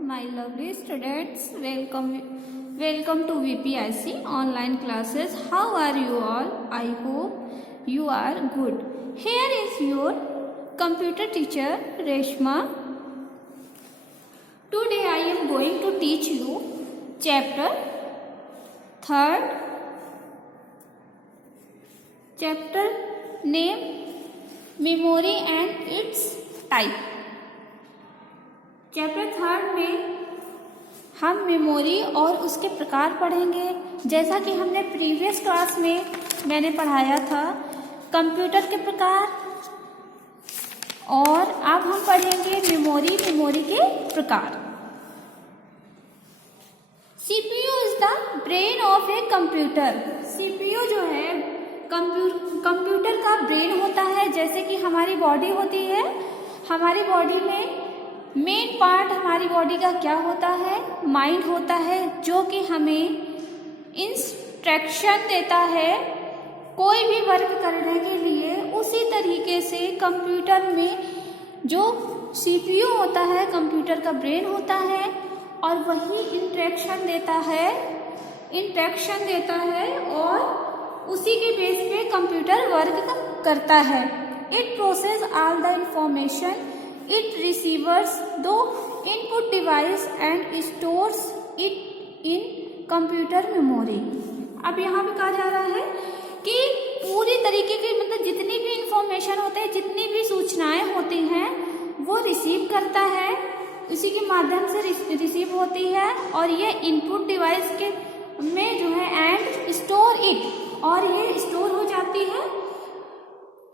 my lovely students. Welcome to VPIC online classes. How are you all? I hope you are good. Here is your computer teacher Reshma. Today I am going to teach you chapter 3rd. Chapter name memory and its type. Chapter 3 में हम memory और उसके प्रकार पढ़ेंगे। जैसा कि हमने previous class में मैंने पढ़ाया था कंप्यूटर के प्रकार, और अब हम पढ़ेंगे मेमोरी के प्रकार। CPU is the brain of a computer. CPU जो है कंप्यूटर का ब्रेन होता है। जैसे कि हमारी बॉडी होती है, हमारी बॉडी में मेन पार्ट हमारी बॉडी का क्या होता है? माइंड होता है, जो कि हमें इंस्ट्रक्शन देता है कोई भी वर्क करने के लिए। उसी तरीके से कंप्यूटर में जो सीपीयू होता है कंप्यूटर का ब्रेन होता है, और वही इंस्ट्रक्शन देता है और उसी के बेस पे कंप्यूटर वर्क करता है। It process all the information it receives the input device and stores it in computer memory। अब यहाँ पे कहा जा रहा है कि पूरी तरीके की मतलब जितनी भी इंफॉर्मेशन होते हैं, जितनी भी सूचनाएं होती हैं, वो रिसीव करता है, उसी के माध्यम से रिसीव होती है, और ये इनपुट डिवाइस के में जो है एंड स्टोर इट, और ये स्टोर हो जाती है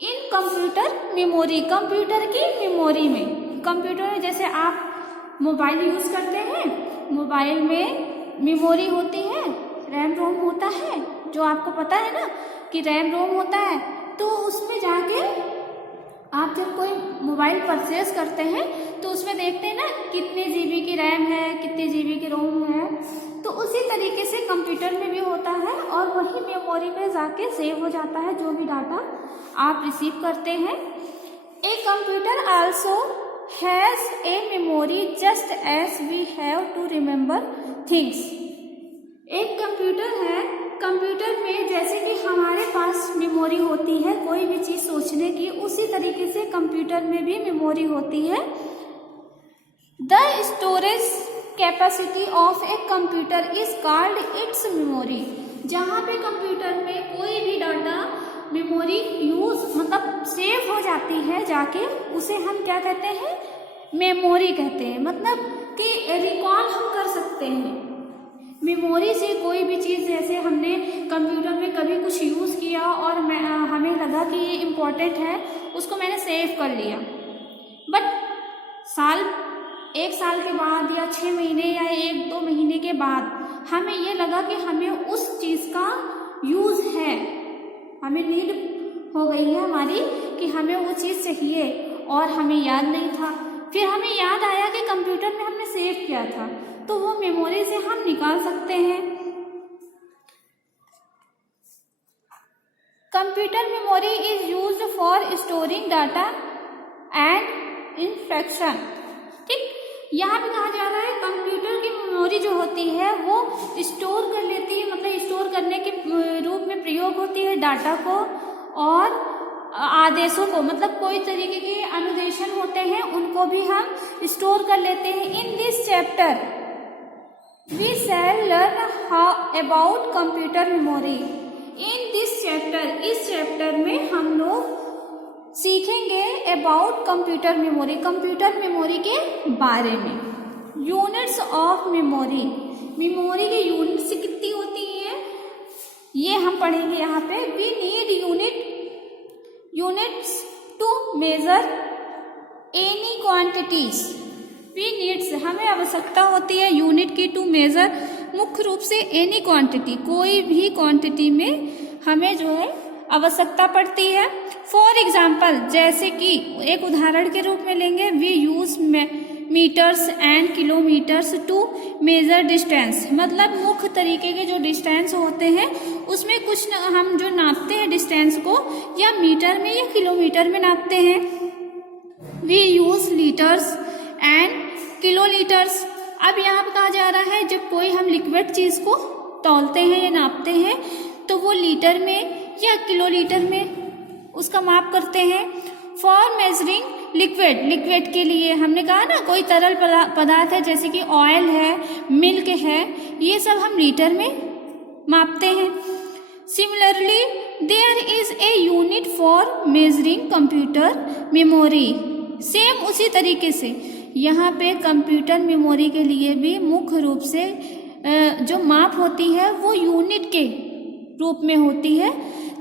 इन कंप्यूटर मेमोरी, कंप्यूटर की मेमोरी में। कंप्यूटर में जैसे आप मोबाइल यूज करते हैं, मोबाइल में मेमोरी होती है, रैम रोम होता है, जो आपको पता है ना कि रैम रोम होता है। तो उसमें जाके आप जब कोई मोबाइल परचेज करते हैं तो उसमें देखते हैं ना कितने जीबी की रैम है, कितने जीबी की रोम है। तो उसी तरीके से कंप्यूटर में भी होता है, और वही मेमोरी में जाके सेव हो जाता है जो भी डाटा आप रिसीव करते हैं। A computer also has a memory just as we have to remember things. एक कंप्यूटर है, कंप्यूटर में जैसे कि हमारे पास मेमोरी होती है कोई भी चीज सोचने की, उसी तरीके से कंप्यूटर में भी मेमोरी होती है। The storage capacity of a computer is called its memory. जहाँ पे कंप्यूटर में कोई भी डाटा मेमोरी यूज मतलब सेव हो जाती है जाके, उसे हम क्या कहते हैं? मेमोरी कहते हैं। मतलब कि रिकॉल हम कर सकते हैं मेमोरी से कोई भी चीज़। जैसे हमने कंप्यूटर में कभी कुछ यूज़ किया और हमें लगा कि ये इम्पोर्टेंट है, उसको मैंने सेव कर लिया, बट एक साल के बाद या 6 महीने या 1-2 महीने के बाद हमें ये लगा कि हमें उस चीज़ का यूज़ है, हमें नीड हो गई है हमारी कि हमें वो चीज़ चाहिए, और हमें याद नहीं था। फिर हमें याद आया कि कंप्यूटर में हमने सेव किया था, तो वो मेमोरी से हम निकाल सकते हैं। Computer memory is used for storing data and instruction. ठीक, यहाँ पे कहा जा रहा है कंप्यूटर की मेमोरी जो होती है वो स्टोर कर लेती है, मतलब स्टोर करने के रूप में प्रयोग होती है डाटा को और आदेशों को, मतलब कोई तरीके के अनुदेशन होते हैं उनको भी हम स्टोर कर लेते हैं। In this chapter we shall learn how about computer memory. In this chapter, इस चैप्टर में हम लोग सीखेंगे about computer memory, computer memory के बारे में। यूनिट्स ऑफ मेमोरी, मेमोरी के यूनिट्स कितनी होती हैं ये हम पढ़ेंगे यहाँ पे। We need units to measure any quantities. We needs, हमें आवश्यकता होती है यूनिट की, टू मेजर मुख्य रूप से एनी क्वांटिटी, कोई भी क्वांटिटी में हमें जो है आवश्यकता पड़ती है। फॉर एग्जाम्पल, जैसे कि एक उदाहरण के रूप में लेंगे, we use metres and kilometres to measure distance. मतलब मुख्य तरीके के जो डिस्टेंस होते हैं उसमें कुछ हम जो नापते हैं डिस्टेंस को, या मीटर में या किलोमीटर में नापते हैं। We use litres and kilolitres. अब यहाँ पे कहा जा रहा है जब कोई हम लिक्विड चीज को तौलते हैं या नापते हैं तो वो लीटर में या किलोलीटर में उसका माप करते हैं। फॉर मेजरिंग लिक्विड के लिए हमने कहा ना कोई तरल पदार्थ है जैसे कि ऑयल है, मिल्क है, ये सब हम लीटर में मापते हैं। Similarly there is a unit for measuring computer memory. Same उसी तरीके से यहाँ पे कंप्यूटर मेमोरी के लिए भी मुख्य रूप से जो माप होती है वो यूनिट के रूप में होती है।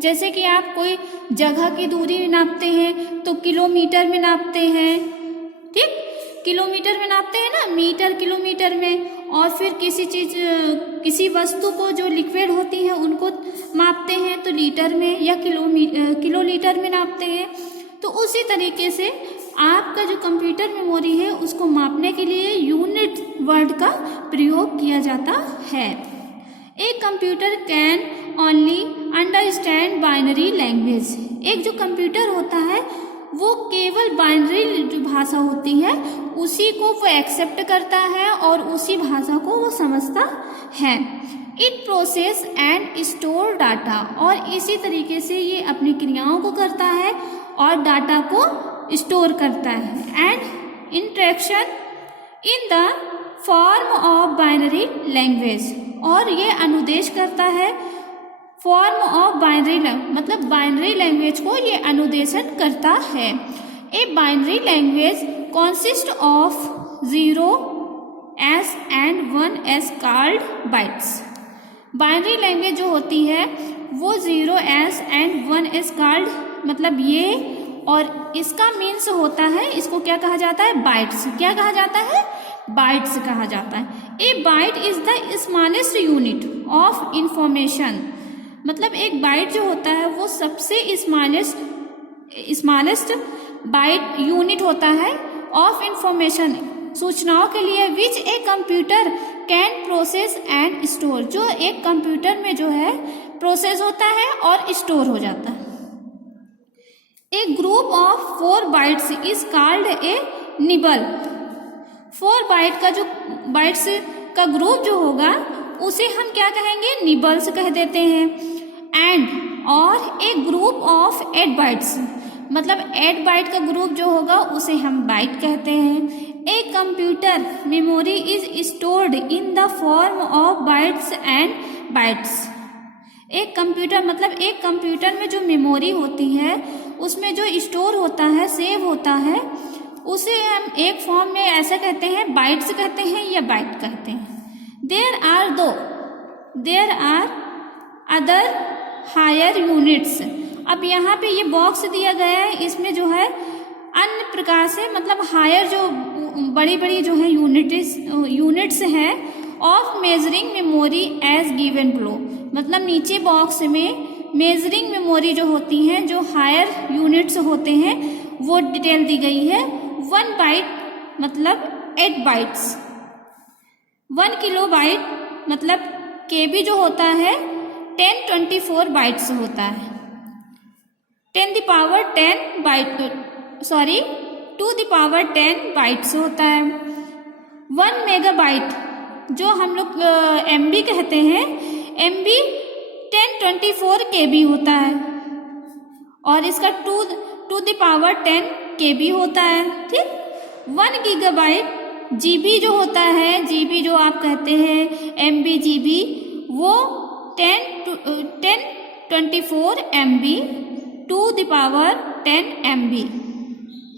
जैसे कि आप कोई जगह की दूरी नापते हैं तो किलोमीटर में नापते हैं, ठीक, किलोमीटर में नापते हैं ना, मीटर किलोमीटर में। और फिर किसी वस्तु को जो लिक्विड होती है उनको मापते हैं तो लीटर में या किलोलीटर में नापते हैं। तो उसी तरीके से आपका जो कंप्यूटर मेमोरी है उसको मापने के लिए यूनिट वर्ड का प्रयोग किया जाता है। एक computer can only understand binary language. एक जो कंप्यूटर होता है वो केवल बाइनरी जो भाषा होती है उसी को वो एक्सेप्ट करता है और उसी भाषा को वो समझता है। It process and store data. और इसी तरीके से ये अपनी क्रियाओं को करता है और डाटा को स्टोर करता है। And interaction in the form of binary language. और ये अनुदेश करता है फॉर्म ऑफ बाइनरी मतलब बाइनरी लैंग्वेज को ये अनुदेशन करता है। A binary language consist of 0s and 1s called bytes. Binary language जो होती है वो 0s and 1s कॉल्ड मतलब ये, और इसका मीन्स होता है, इसको क्या कहा जाता है, बाइट्स। क्या कहा जाता है, बाइट्स कहा जाता है। ए bite is the smallest unit of information. मतलब एक बाइट जो होता है वो सबसे स्मॉलेस्ट बाइट यूनिट होता है ऑफ इंफॉर्मेशन, सूचनाओं के लिए, which a computer can process and store, जो एक कंप्यूटर में जो है प्रोसेस होता है और स्टोर हो जाता है। A group of 4 bytes is called a nibble. 4 byte का जो बाइट्स का ग्रुप जो होगा उसे हम क्या कहेंगे, निबल्स कह देते हैं। एंड और ए ग्रुप ऑफ 8 बाइट्स मतलब 8 बाइट का ग्रुप जो होगा उसे हम बाइट कहते हैं। A computer memory is stored in the form of bytes and bytes. एक कंप्यूटर मतलब एक कंप्यूटर में जो मेमोरी होती है उसमें जो स्टोर होता है, सेव होता है, उसे हम एक फॉर्म में ऐसा कहते हैं, बाइट्स कहते हैं या बाइट कहते हैं। There are other higher units. अब यहाँ पे ये बॉक्स दिया गया है, इसमें जो है अन्य प्रकार से मतलब हायर जो बड़ी बड़ी जो है यूनिट्स हैं of measuring memory as given below. मतलब नीचे बॉक्स में मेजरिंग मेमोरी जो होती हैं, जो हायर यूनिट्स होते हैं, वो डिटेल दी गई है। 1 बाइट मतलब 8 बाइट्स। 1 किलोबाइट मतलब केबी जो होता है 1024 बाइट्स होता है। 10 the power 10 byte sorry 2 the power 10 bytes होता है। 1 मेगाबाइट जो हम लोग MB कहते हैं, MB 1024 KB होता है और इसका 2 द पावर 10 KB होता है, ठीक। 1 गीगाबाइट GB जो होता है, GB जो आप कहते हैं MB GB, वो 1024 MB 2 द पावर 10 MB,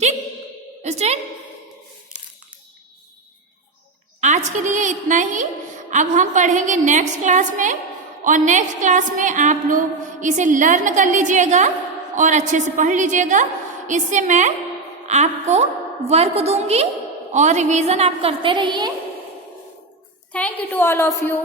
ठीक स्टूडेंट। आज के लिए इतना ही। अब हम पढ़ेंगे नेक्स्ट क्लास में, और नेक्स्ट क्लास में आप लोग इसे लर्न कर लीजिएगा और अच्छे से पढ़ लीजिएगा। इससे मैं आपको वर्क दूंगी और रिवीजन आप करते रहिए। Thank you to all of you.